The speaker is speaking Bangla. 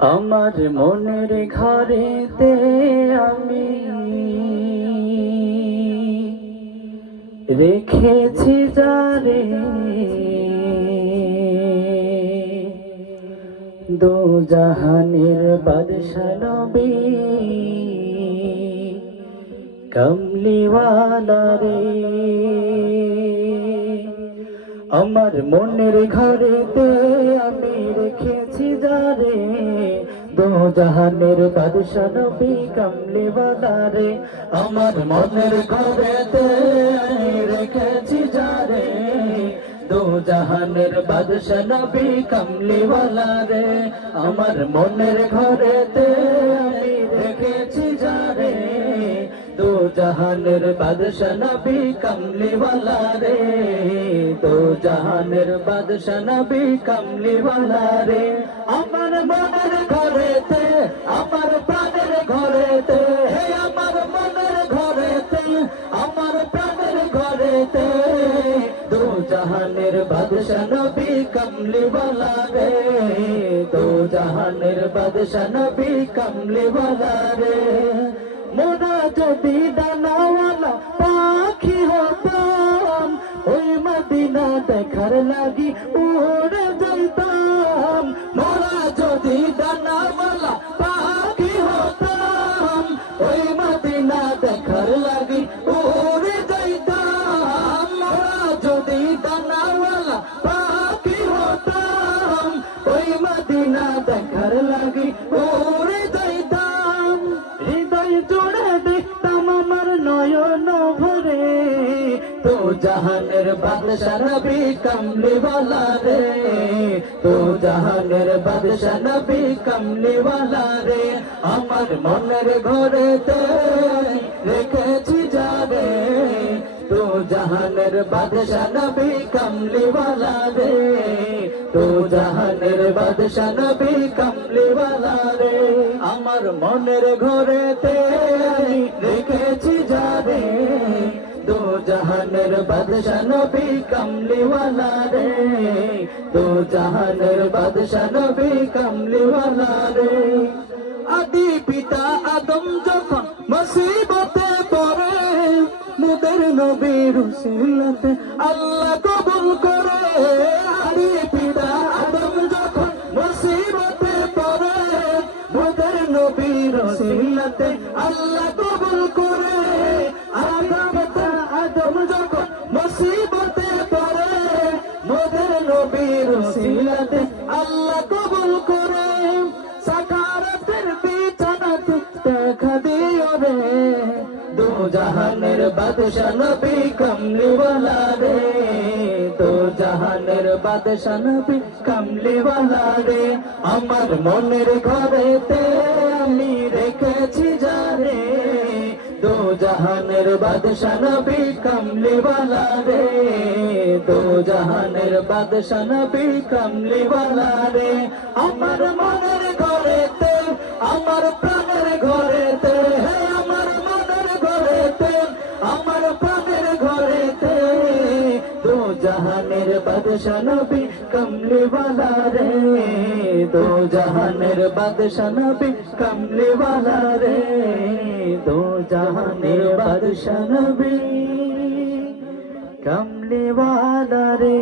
আমার মনের ঘরেতে আমি রেখেছি যারে, দো জাহানের বাদশা নবী কমলিওয়ালা রে। আমার মনের ঘরেতে আমি রেখেছি যারে, দো জাহানের বাদশা নবী কমলিওয়ালা রে। আমার মনের ঘরেতে আমি রেখেছি যারে, দো জাহানের বাদশা নবী কমলিওয়ালা রে। আমার মনের ঘরেতে আমি রেখেছি যারে, দো জাহানের বাদশা নবী কমলিওয়ালা রে। দো জাহানের বাদশা নবী কমলিওয়ালা রে। আমার মনের ঘরেতে, আমার প্রাণের ঘরেতে, হে আমার মনের ঘরেতে, আমার প্রাণের ঘরেতে, দো জাহানের বাদশা নবী কমলিওয়ালা রে। দো জাহানের বাদশা নবী কমলিওয়ালা রে। মোরা যদি ডানাওয়ালা পাখি হতাম, ওই মদিনা দেখার লাগি উড়ে যাইতাম। মোরা যদি ডানাওয়ালা পাখি হতাম, ওই মদিনা দেখার লাগি উড়ে যাইতাম। মোরা যদি ডানাওয়ালা পাখি হতাম, ওই মদিনা দেখার লাগি উড়ে যাইতাম। হৃদয় জুড়ে দেখতাম আমার নয়ন ভরে, তো জাহানের বাদশা নবী কমলিওয়ালা রে। তো জাহানের বাদশা নবী কমলিওয়ালা রে। আমার মনের ঘরেতে আমি রেখেছি যারে, তো জাহানের বাদশা নবী কমলিওয়ালা রে। তো জাহানের বাদশা নবী কমলিওয়ালা রে। আমার মনের ঘরেতে আমি রেখেছি যারে, দো জাহানের বাদশা নবী কমলিওয়ালা রে। দো জাহানের বাদশা নবী কমলিওয়ালা রে। আদি পিতা আদম যখন মুসিবতে পড়ে, মুদের নবীর উসিলাতে আল্লাহ কবুল করে। আদি পিতা আদম যখন মুসিবতে পড়ে, মুদের নবীর উসিলাতে আল্লাহ কবুল করে। আদম যখন মুসিবতে পড়ে, মুদের নবীর উসিলাতে আল্লাহ কবুল করে। সাকারাতের বিছানাতে দেখা দিও রে, দো জাহানের বাদশা নবী কমলিওয়ালা রে। দো জাহানের বাদশা নবী কমলিওয়ালা রে। আমার মনের ঘরেতে আমি রেখেছি যারে, দো জাহানের বাদশা নবী কমলিওয়ালা রে। দো জাহানের বাদশা নবী কমলিওয়ালা রে। আমার মনের ঘরেতে, আমার প্রাণের ঘরেতে, হে আমার মনের ঘরেতে, আমার প্রাণের ঘরেতে, দো জাহানের বাদশা নবী কমলিওয়ালা রে। দো জাহানের বাদশা নবী কমলিওয়ালা রে। দো জাহানের বাদশা নবী কমলিওয়ালা রে।